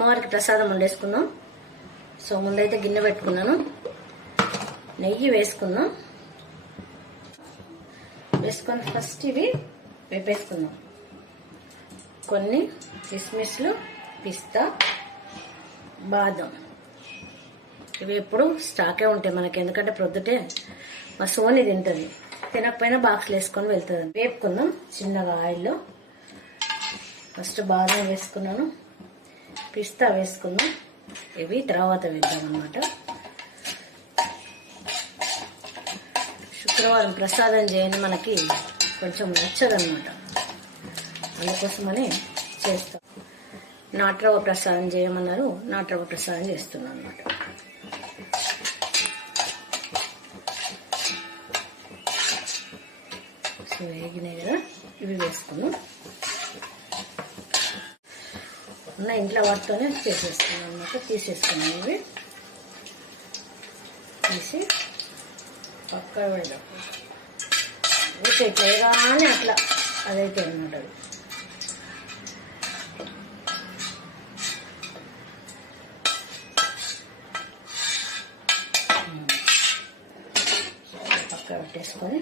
అమ్మవారికి ప్రసాదం వండేసుకుందాం. సో ముందైతే గిన్నె పెట్టుకున్నాను, నెయ్యి వేసుకుందాం. వేసుకొని ఫస్ట్ ఇవి వేపేసుకుందాం. కొన్ని కిస్మిస్లు, పిస్తా, బాదం ఇవి ఎప్పుడు స్టాకే ఉంటాయి మనకి, ఎందుకంటే ప్రొద్దుటే మా సోని తింటుంది, తినకపోయినా బాక్స్లో వేసుకొని వెళ్తుంది. వేపుకుందాం చిన్నగా ఆయిల్లో. ఫస్ట్ బాదం వేసుకున్నాను, పిస్తా వేసుకుందాం, ఇవి తర్వాత వేద్దాం అన్నమాట. శుక్రవారం ప్రసాదం చేయండి మనకి కొంచెం నచ్చదన్నమాట, అందుకోసమని చేస్తాం. నాట్రవ ప్రసాదం చేయమన్నారు, నాట్రవ ప్రసాదం చేస్తున్నాను అన్నమాట. సో వేగినాయి కదా, ఇవి వేసుకున్నాం. ఉన్న ఇంట్లో వాటితోనే చేసేసుకున్నాం అన్నమాట. తీసేసుకున్నాం, ఇవి తీసి పక్క పెడదాం. ఓకే, చేయగానే అట్లా అదైతే అన్నమాట. అది పక్క పెట్టేసుకొని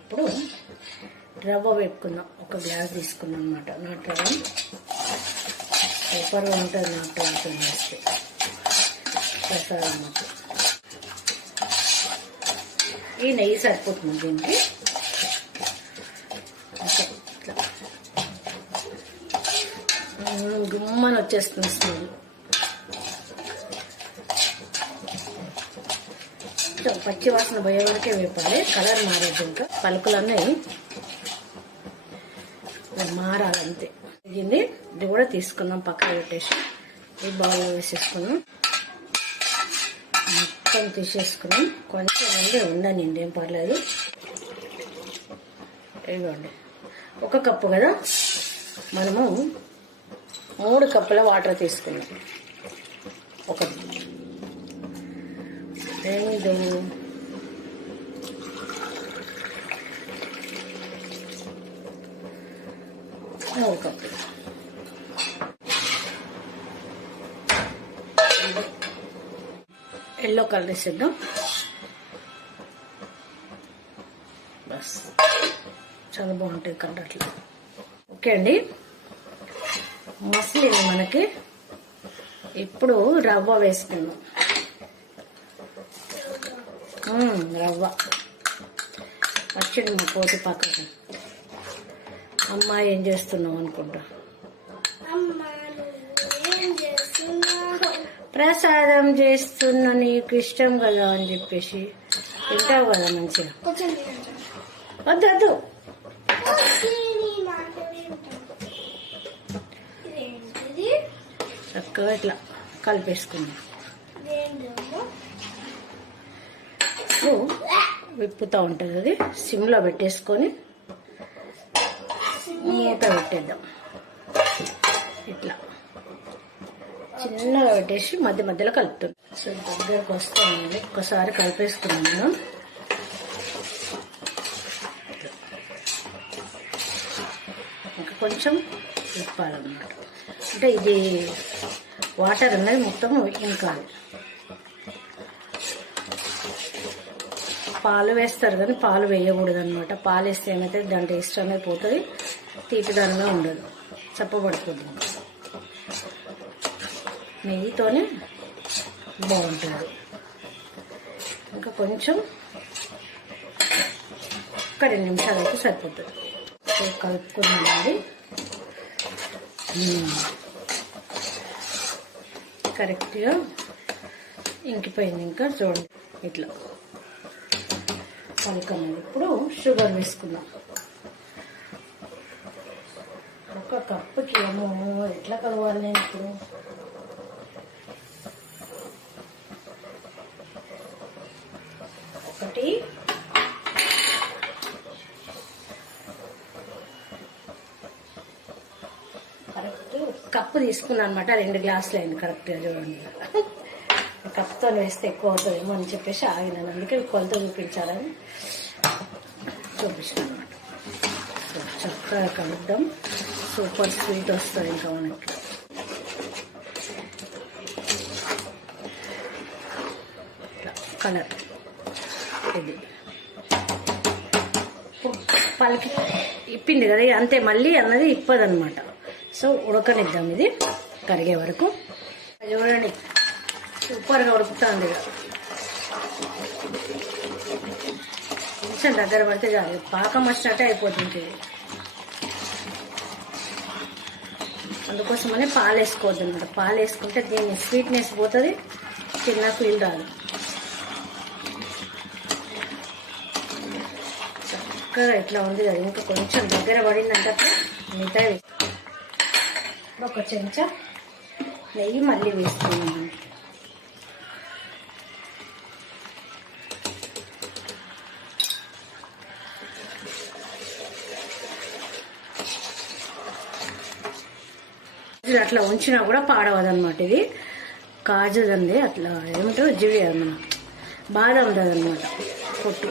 ఇప్పుడు రవ్వ వేపుకుందాం. ఒక గ్లాస్ తీసుకున్నాం అన్నమాట. నాటు రవ్వ సూపర్గా ఉంటుంది, నాటు రవ్వతో చేస్తే ప్రసాదం అన్నమాట. ఈ నెయ్యి సరిపోతుంది దీనికి. గుమ్మని వచ్చేస్తుంది స్మెల్. పచ్చి వాసన పోయే వరకే వేపాలి, కలర్ మారేది. ఇంకా పలుకులన్నీ మారాలంతే. ఇది కూడా తీసుకున్నాం, పక్కన పెట్టేసి ఈ బౌల్లో వేసేసుకున్నాం. మొత్తం తీసేసుకున్నాం. కొంచెం ఉండనండి, ఏం పర్లేదు. ఇదిగోండి, 1 కప్పు కదా, మనము 3 కప్పుల వాటర్ తీసుకున్నాం. ఒకటి 3 కప్పులు. ఎల్లో కలర్ వేసేద్దాం. బస్ చాలా బాగుంటుంది కలర్ అట్లా. ఓకే అండి, మసిలింది మనకి. ఇప్పుడు రవ్వ వేసుకుందాం. రవ్వ వచ్చింది మా పోటీ పక్కన. అమ్మాయి ఏం చేస్తున్నావు అనుకుంటా. ప్రసాదం చేస్తున్నా, నీకు ఇష్టం కదా అని చెప్పేసి తింటావు కదా మంచిగా. వద్దు చక్కగా ఇట్లా కలిపేసుకున్నాం. ఇప్పుడు విప్పుతూ ఉంటుంది, అది సిమ్లో పెట్టేసుకొని మూత పెట్టేద్దాం. ఇట్లా చిన్నగా పెట్టేసి మధ్య మధ్యలో కలుపుతుంది. సో దగ్గరకు వస్తుంది, ఒక్కసారి కలిపేసుకున్నాను. ఇంకా కొంచెం విప్పాలన్నమాట. అంటే ఇది వాటర్ అనేది మొత్తం ఇంకాలి. పాలు వేస్తారు కానీ పాలు వేయకూడదు అనమాట. పాలు వేస్తే ఏమైతే దాని టేస్ట్ అనేది పోతుంది, తీపిదనంగా ఉండదు, చప్పబడుతుంది. నెయ్యితోనే బాగుంటుంది. ఇంకా కొంచెం ఒక 2 నిమిషాలు అయితే సరిపోతుంది. కలుపుకున్నామండి. కరెక్ట్గా ఇంకిపోయింది. ఇంకా చూడండి ఇట్లా కలుపుకున్నది. ఇప్పుడు షుగర్ వేసుకుందాం. 1 కప్పుకి ఏమో ఎట్లా కలవాలి నేను ఇప్పుడు. ఒకటి కరెక్ట్ కప్పు తీసుకున్నాను అనమాట. 2 గ్లాసులు అయింది కరెక్ట్గా చూడండి. కప్తో వేస్తే ఎక్కువ అవుతుందేమో అని చెప్పేసి ఆగినాను, అందుకే కొలత చూపించాలని చూపించాను అనమాట. చక్కగా కలుద్దాం, సూపర్ స్వీట్ వస్తుంది ఇంకా మనకి. కలర్. ఇది పలికి ఇప్పింది కదా అంతే, మళ్ళీ అన్నది ఇప్పదనమాట. సో ఉడకనిద్దాం ఇది కరిగే వరకు. చూడండి సూపర్గా ఉడుకుతుంది. కొంచెం దగ్గర పడితే చాలు, పాకం వచ్చినట్టే అయిపోతుంది. అందుకోసమని పాలు వేసుకోవద్దు అనమాట. పాలు వేసుకుంటే దీన్ని స్వీట్నెస్ పోతుంది, చిన్న ఫీల్ రాదు. చక్కగా ఇట్లా ఉంది కదా, ఇంకా కొంచెం దగ్గర పడిందంటే మిగతా ఒక చెంచా నెయ్యి మళ్ళీ వేస్తున్నాను. అట్లా ఉంచినా కూడా పాడవదనమాట. ఇది కాజుదండి, అట్లా ఏమిటో జీడి మన బాదం ఉండదన్నమాట పొట్టు.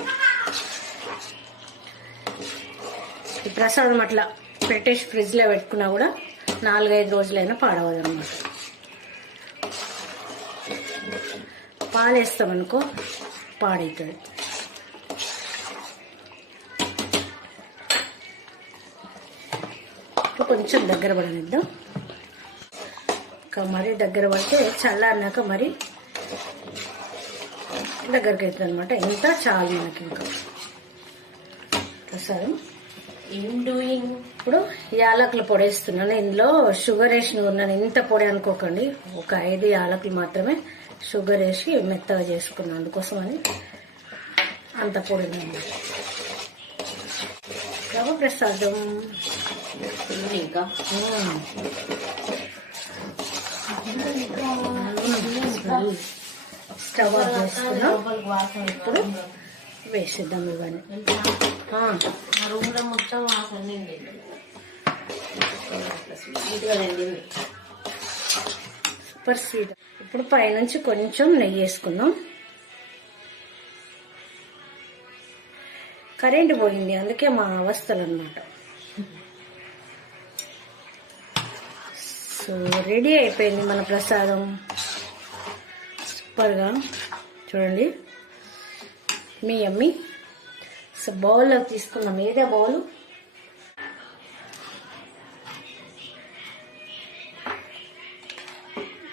ఈ ప్రసాదం అట్లా పెట్టేసి ఫ్రిడ్జ్లో పెట్టుకున్నా కూడా 4-5 రోజులైనా పాడవదన్నమాట. పాలు వేస్తామనుకో పాడవుతుంది. కొంచెం దగ్గర పడనిద్దాం. ఇంకా మరీ దగ్గర పడితే చల్లారినాక మరి దగ్గరికి అవుతుంది అనమాట. ఇంత చాలు మనకి. ఇంకా ప్రసాదం ఇప్పుడు యాలకులు పొడి వేస్తున్నాను. ఇందులో షుగర్ వేసి ఉన్నాను. ఇంత పొడి అనుకోకండి, ఒక 5 యాలకులు మాత్రమే షుగర్ వేసి మెత్తగా చేసుకున్నాను. అందుకోసమని అంత పొడి రవ్వ ప్రసాదం. ఇంకా స్టవ్ ఆఫ్ చేసుకున్నాం. ఇప్పుడు వేసేద్దాం ఇవన్నీ. Super sweet. ఇప్పుడు పైనుంచి కొంచెం నెయ్యి వేసుకుందాం. కరెంట్ పోయింది, అందుకే మా అవస్థలు అన్నమాట. సో రెడీ అయిపోయింది మన ప్రసాదం సూపర్గా. చూడండి మీ అమ్మి. సో బౌల్లో తీసుకున్నాం. ఏదే బౌలు,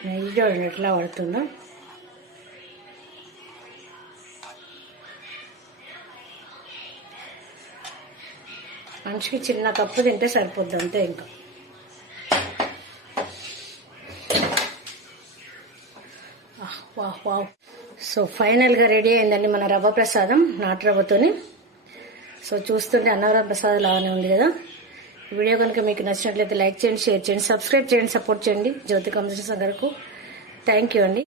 నెయ్యి చూడండి ఎట్లా పడుతుందో. మనిషికి చిన్న కప్పు తింటే సరిపోద్ది అంతే. ఇంకా వాహ్ వాహ్. సో ఫైనల్గా రెడీ అయిందండి మన రవ్వ ప్రసాదం, నాటు రవ్వతోని. సో చూస్తుంటే అన్నవరం ప్రసాదం లాగానే ఉంది కదా. వీడియో కనుక మీకు నచ్చినట్లయితే లైక్ చేయండి, షేర్ చేయండి, సబ్స్క్రైబ్ చేయండి, సపోర్ట్ చేయండి జ్యోతి కమ్యూనికేషన్ గారికి. థ్యాంక్ యూ అండి.